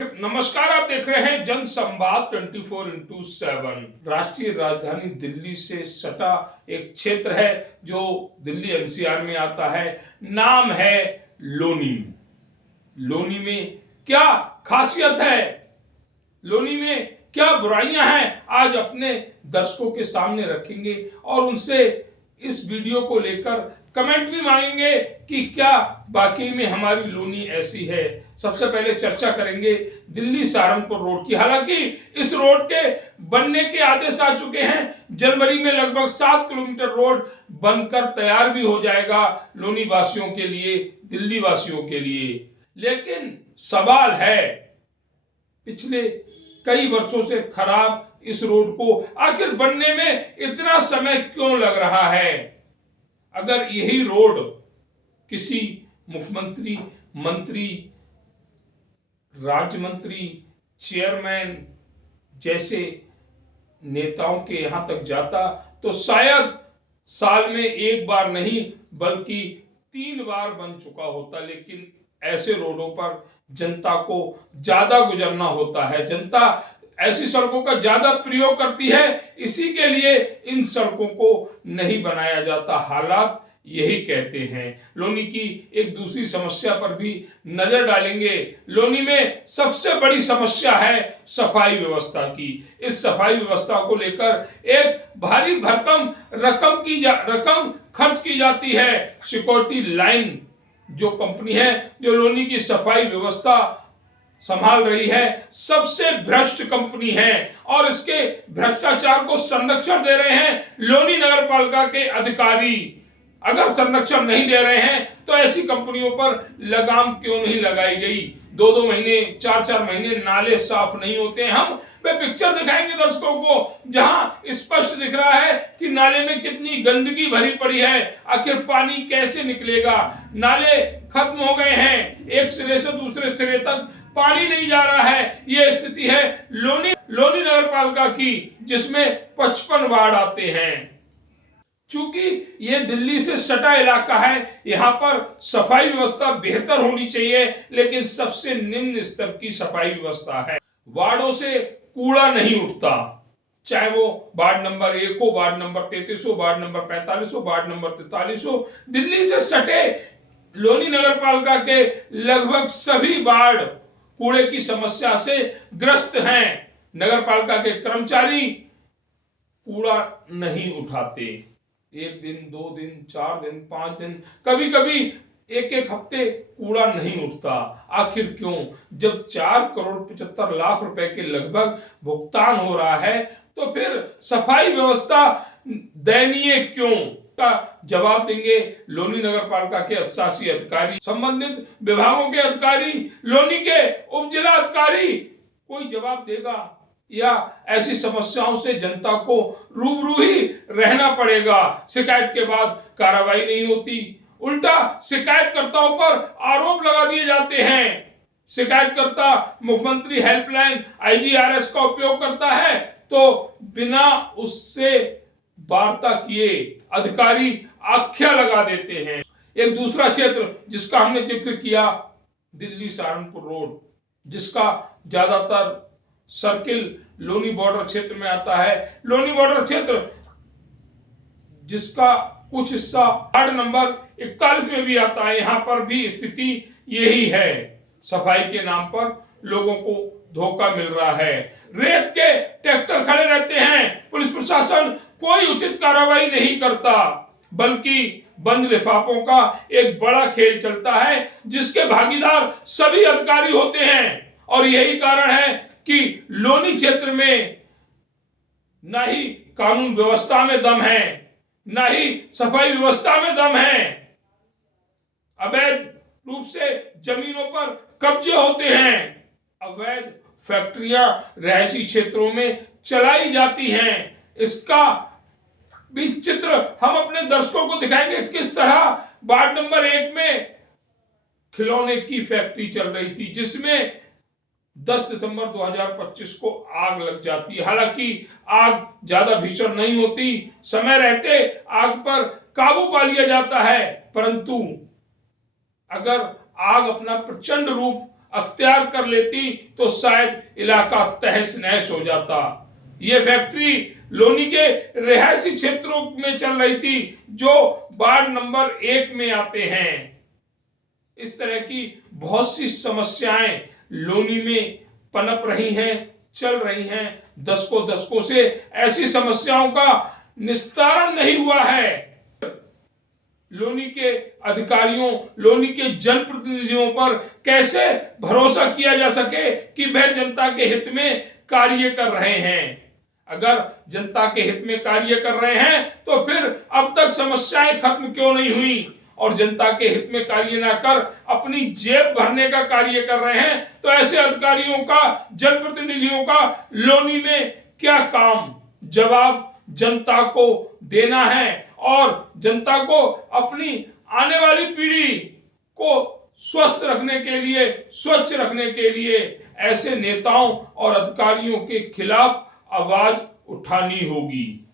नमस्कार, आप देख रहे हैं जन संवाद 24x7। राष्ट्रीय राजधानी दिल्ली से सटा एक क्षेत्र है जो दिल्ली एनसीआर में आता है। नाम है लोनी। लोनी में क्या खासियत है, लोनी में क्या बुराइयां हैं, आज अपने दर्शकों के सामने रखेंगे और उनसे इस वीडियो को लेकर कमेंट भी मांगेंगे कि क्या वाकई में हमारी लोनी ऐसी है। सबसे पहले चर्चा करेंगे दिल्ली सहारनपुर रोड की। हालांकि इस रोड के बनने के आदेश आ चुके हैं। जनवरी में लगभग 7 किलोमीटर रोड बनकर तैयार भी हो जाएगा लोनी वासियों के लिए, दिल्ली वासियों के लिए। लेकिन सवाल है, पिछले कई वर्षों से खराब इस रोड को आखिर बनने में इतना समय क्यों लग रहा है। अगर यही रोड किसी मुख्यमंत्री, मंत्री, राज्य मंत्री, चेयरमैन जैसे नेताओं के यहां तक जाता तो शायद साल में एक बार नहीं बल्कि 3 बार बन चुका होता। लेकिन ऐसे रोडों पर जनता को ज्यादा गुजरना होता है, जनता ऐसी सड़कों का ज्यादा प्रयोग करती है, इसी के लिए इन सड़कों को नहीं बनाया जाता। हालात यही कहते हैं। लोनी की एक दूसरी समस्या पर भी नजर डालेंगे। लोनी में सबसे बड़ी समस्या है सफाई व्यवस्था की। इस सफाई व्यवस्था को लेकर एक भारी भरकम रकम खर्च की जाती है। सिक्योरिटी लाइन जो कंपनी है जो लोनी की सफाई व्यवस्था संभाल रही है, सबसे भ्रष्ट कंपनी है और इसके भ्रष्टाचार को संरक्षण दे रहे हैं लोनी नगर पालिका के अधिकारी। अगर संरक्षण नहीं दे रहे हैं तो ऐसी कंपनियों पर लगाम क्यों नहीं लगाई गई। 2-2 महीने, 4-4 महीने नाले साफ नहीं होते। हम वे पिक्चर दिखाएंगे दर्शकों को जहां स्पष्ट दिख रहा है कि नाले में कितनी गंदगी भरी पड़ी है। आखिर पानी कैसे निकलेगा। नाले खत्म हो गए हैं, एक सिरे से दूसरे सिरे तक पानी नहीं जा रहा है। यह स्थिति है लोनी नगर पालिका की, जिसमें 55 वार्ड आते हैं। चूंकि ये दिल्ली से सटा इलाका है, यहाँ पर सफाई व्यवस्था बेहतर होनी चाहिए, लेकिन सबसे निम्न स्तर की सफाई व्यवस्था है। वार्डों से कूड़ा नहीं उठता, चाहे वो वार्ड नंबर 1 हो, वार्ड नंबर 33 हो, वार्ड नंबर 45 हो, वार्ड नंबर 43 हो। दिल्ली से सटे लोनी नगर पालिका के लगभग सभी वार्ड कूड़े की समस्या से ग्रस्त हैं। नगर पालिका के कर्मचारी कूड़ा नहीं उठाते। 1 दिन, 2 दिन, 4 दिन, 5 दिन, कभी कभी 1-1 हफ्ते कूड़ा नहीं उठता। आखिर क्यों? जब 4,75,00,000 रुपए के लगभग भुगतान हो रहा है तो फिर सफाई व्यवस्था दयनीय क्यों का जवाब देंगे लोनी नगर पालिका के अधिशासी अधिकारी, संबंधित विभागों के अधिकारी, लोनी के उप जिला अधिकारी। कोई जवाब देगा या ऐसी समस्याओं से जनता को रूबरू ही रहना पड़ेगा। शिकायत के बाद कार्रवाई नहीं होती, उल्टा शिकायतकर्ताओं पर आरोप लगा दिए जाते हैं। शिकायतकर्ता मुख्यमंत्री हेल्पलाइन IGRS का उपयोग करता है तो बिना उससे वार्ता किए अधिकारी आख्या लगा देते हैं। एक दूसरा क्षेत्र जिसका हमने जिक्र किया, दिल्ली सहारनपुर रोड, जिसका ज्यादातर सर्किल लोनी बॉर्डर क्षेत्र में आता है। लोनी बॉर्डर क्षेत्र जिसका कुछ हिस्सा वार्ड नंबर 41 में भी आता है। यहां पर भी स्थिति यही है, सफाई के नाम पर लोगों को धोखा मिल रहा है। रेत के ट्रैक्टर खड़े रहते हैं, पुलिस प्रशासन कोई उचित कार्रवाई नहीं करता, बल्कि बंद लिफाफों का एक बड़ा खेल चलता है जिसके भागीदार सभी अधिकारी होते हैं। और यही कारण है कि लोनी क्षेत्र में ना ही कानून व्यवस्था में दम है, ना ही सफाई व्यवस्था में दम है। अवैध रूप से जमीनों पर कब्जे होते हैं, अवैध फैक्ट्रियां रहायशी क्षेत्रों में चलाई जाती हैं। इसका भी चित्र हम अपने दर्शकों को दिखाएंगे। किस तरह वार्ड नंबर 1 में खिलौने की फैक्ट्री चल रही थी, जिसमें 10 दिसंबर 2025 को आग लग जाती है। हालांकि आग ज्यादा भीषण नहीं होती, समय रहते आग पर काबू पा लिया जाता है, परंतु अगर आग अपना प्रचंड रूप अख्तियार कर लेती तो शायद इलाका तहस नहस हो जाता। ये फैक्ट्री लोनी के रिहायशी क्षेत्रों में चल रही थी जो वार्ड नंबर 1 में आते हैं। इस तरह की बहुत सी समस्याएं लोनी में पनप रही हैं, चल रही हैं। दशकों से ऐसी समस्याओं का निस्तारण नहीं हुआ है। लोनी के अधिकारियों, लोनी के जनप्रतिनिधियों पर कैसे भरोसा किया जा सके कि वह जनता के हित में कार्य कर रहे हैं। अगर जनता के हित में कार्य कर रहे हैं तो फिर अब तक समस्याएं खत्म क्यों नहीं हुई, और जनता के हित में कार्य ना कर अपनी जेब भरने का कार्य कर रहे हैं तो ऐसे अधिकारियों का, जनप्रतिनिधियों का लोनी में क्या काम। जवाब जनता को देना है और जनता को अपनी आने वाली पीढ़ी को स्वस्थ रखने के लिए, स्वच्छ रखने के लिए ऐसे नेताओं और अधिकारियों के खिलाफ आवाज उठानी होगी।